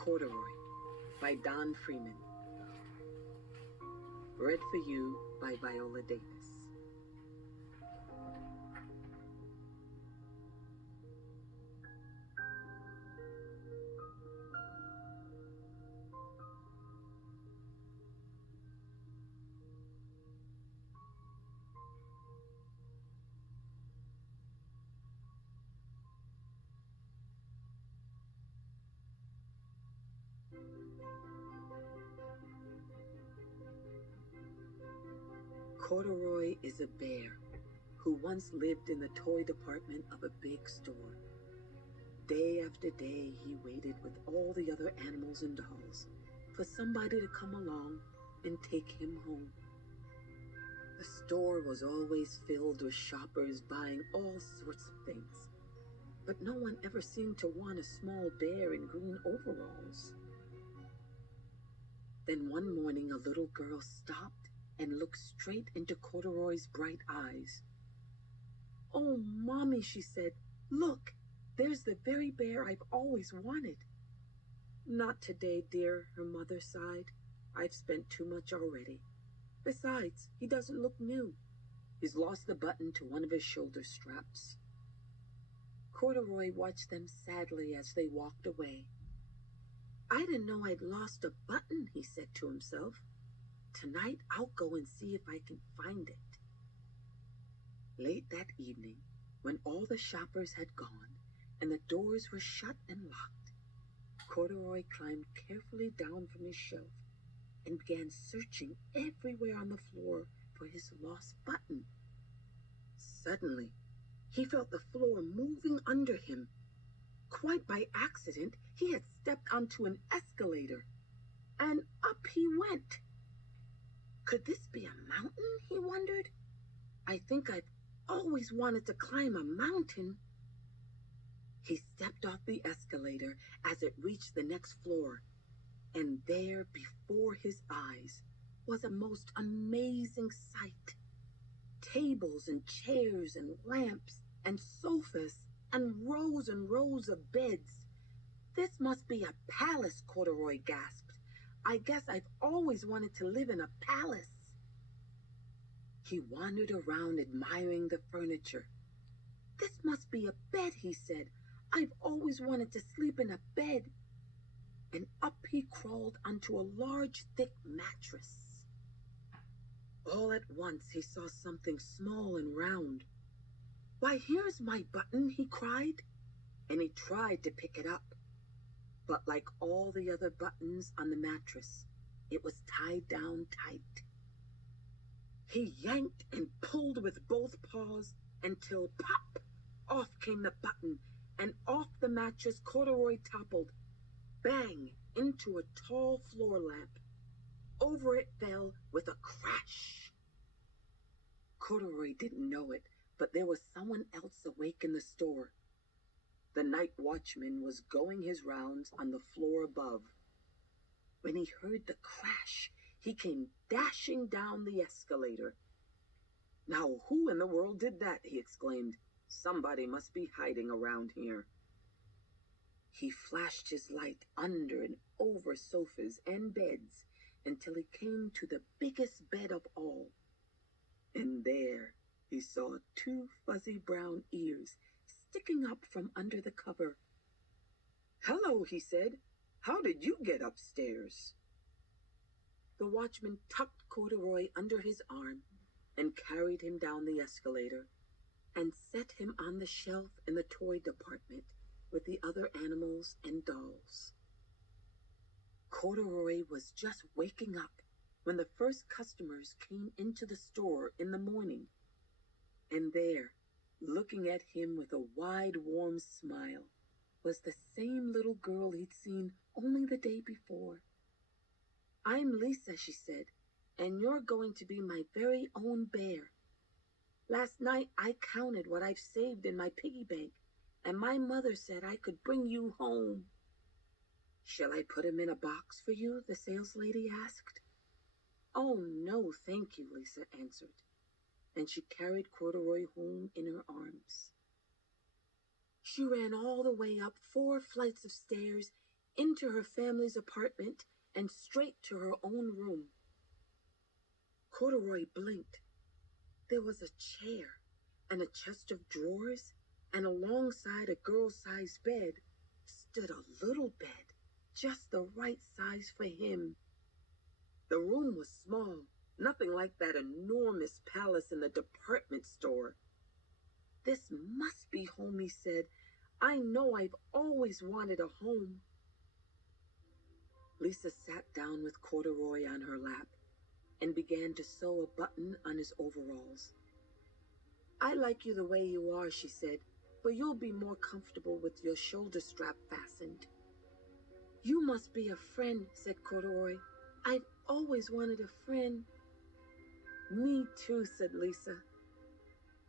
Corduroy by Don Freeman. Read for you by Viola Davis. Corduroy is a bear who once lived in the toy department of a big store. Day after day, he waited with all the other animals and dolls for somebody to come along and take him home. The store was always filled with shoppers buying all sorts of things, but no one ever seemed to want a small bear in green overalls. Then one morning, a little girl stopped and looked straight into Corduroy's bright eyes. "Oh, Mommy," she said, "look, there's the very bear I've always wanted." "Not today, dear," her mother sighed. "I've spent too much already. Besides, he doesn't look new. He's lost the button to one of his shoulder straps." Corduroy watched them sadly as they walked away. "I didn't know I'd lost a button," he said to himself. "Tonight I'll go and see if I can find it." Late that evening, when all the shoppers had gone and the doors were shut and locked, Corduroy climbed carefully down from his shelf and began searching everywhere on the floor for his lost button. Suddenly, he felt the floor moving under him. Quite by accident, he had stepped onto an escalator, and up he went. Could this be a mountain, he wondered? "I think I've always wanted to climb a mountain." He stepped off the escalator as it reached the next floor, and there before his eyes was a most amazing sight. Tables and chairs and lamps and sofas and rows of beds. "This must be a palace," Corduroy gasped. "I guess I've always wanted to live in a palace." He wandered around admiring the furniture. "This must be a bed," he said. "I've always wanted to sleep in a bed." And up he crawled onto a large, thick mattress. All at once he saw something small and round. "Why, here's my button," he cried, and he tried to pick it up. But like all the other buttons on the mattress, it was tied down tight. He yanked and pulled with both paws until pop! Off came the button, and off the mattress Corduroy toppled, bang, into a tall floor lamp. Over it fell with a crash. Corduroy didn't know it, but there was someone else awake in the store. The night watchman was going his rounds on the floor above. When he heard the crash, he came dashing down the escalator. "Now, who in the world did that?" he exclaimed. "Somebody must be hiding around here." He flashed his light under and over sofas and beds until he came to the biggest bed of all. And there he saw 2 fuzzy brown ears sticking up from under the cover. "Hello," he said. "How did you get upstairs?" The watchman tucked Corduroy under his arm and carried him down the escalator and set him on the shelf in the toy department with the other animals and dolls. Corduroy was just waking up when the first customers came into the store in the morning. And there, looking at him with a wide, warm smile, was the same little girl he'd seen only the day before. "I'm Lisa," she said, "and you're going to be my very own bear. Last night I counted what I've saved in my piggy bank, and my mother said I could bring you home." "Shall I put him in a box for you?" the saleslady asked. "Oh, no, thank you," Lisa answered, and she carried Corduroy home in her arms. She ran all the way up 4 flights of stairs into her family's apartment, and straight to her own room. Corduroy blinked. There was a chair and a chest of drawers, and alongside a girl-sized bed stood a little bed, just the right size for him. The room was small, nothing like that enormous palace in the department store. This must be home, he said. I know I've always wanted a home. Lisa sat down with Corduroy on her lap and began to sew a button on his overalls. I like you the way you are, she said, but you'll be more comfortable with your shoulder strap fastened. You must be a friend, said Corduroy. I've always wanted a friend. Me too, said Lisa,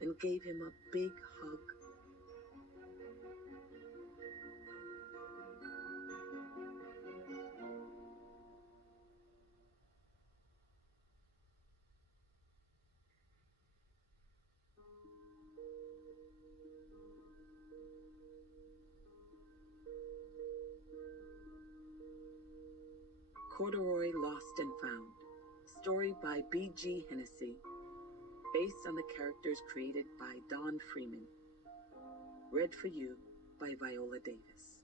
and gave him a big hug. Corduroy Lost and Found. Story by B.G. Hennessy. Based on the characters created by Don Freeman. Read for you by Viola Davis.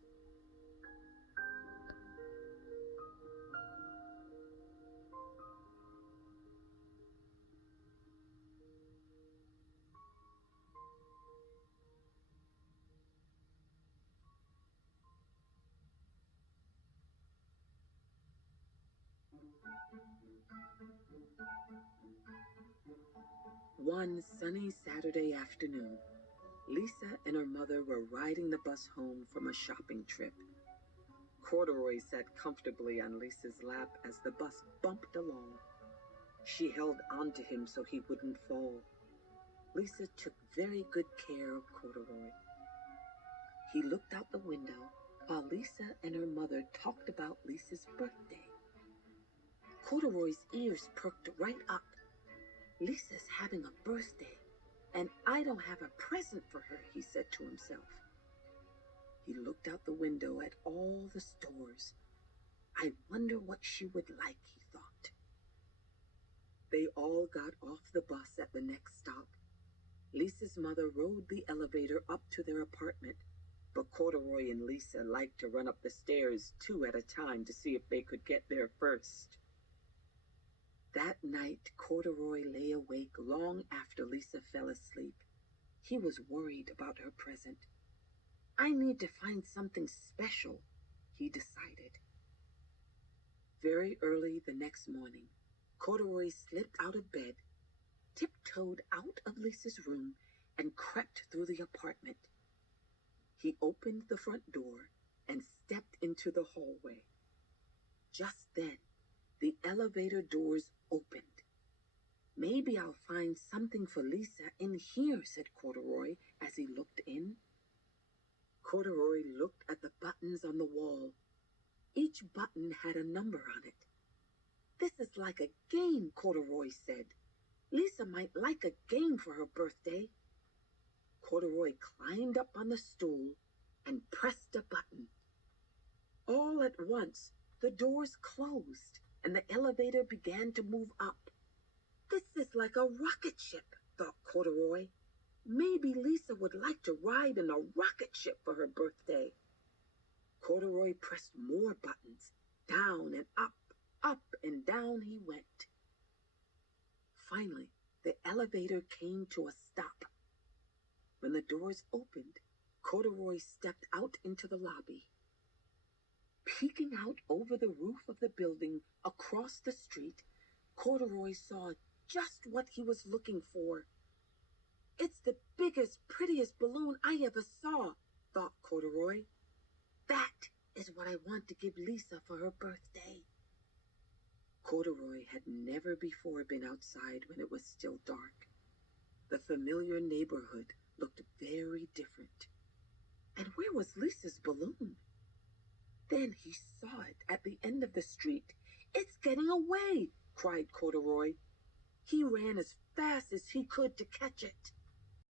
One sunny Saturday afternoon, Lisa and her mother were riding the bus home from a shopping trip. Corduroy sat comfortably on Lisa's lap as the bus bumped along. She held onto him so he wouldn't fall. Lisa took very good care of Corduroy. He looked out the window while Lisa and her mother talked about Lisa's birthday. Corduroy's ears perked right up. Lisa's having a birthday, and I don't have a present for her, he said to himself. He looked out the window at all the stores. I wonder what she would like, he thought. They all got off the bus at the next stop. Lisa's mother rode the elevator up to their apartment, but Corduroy and Lisa liked to run up the stairs 2 at a time to see if they could get there first. That night, Corduroy lay awake long after Lisa fell asleep. He was worried about her present. I need to find something special, he decided. Very early the next morning, Corduroy slipped out of bed, tiptoed out of Lisa's room, and crept through the apartment. He opened the front door and stepped into the hallway. Just then, the elevator doors opened. Maybe I'll find something for Lisa in here, said Corduroy as he looked in. Corduroy looked at the buttons on the wall. Each button had a number on it. This is like a game, Corduroy said. Lisa might like a game for her birthday. Corduroy climbed up on the stool and pressed a button. All at once, the doors closed and the elevator began to move up. This is like a rocket ship, thought Corduroy. Maybe Lisa would like to ride in a rocket ship for her birthday. Corduroy pressed more buttons. Down and up and down he went. Finally, the elevator came to a stop. When the doors opened, Corduroy stepped out into the lobby. Peeking out over the roof of the building across the street, Corduroy saw just what he was looking for. It's the biggest, prettiest balloon I ever saw, thought Corduroy. That is what I want to give Lisa for her birthday. Corduroy had never before been outside when it was still dark. The familiar neighborhood looked very different. And where was Lisa's balloon? Then he saw it at the end of the street. It's getting away, cried Corduroy. He ran as fast as he could to catch it.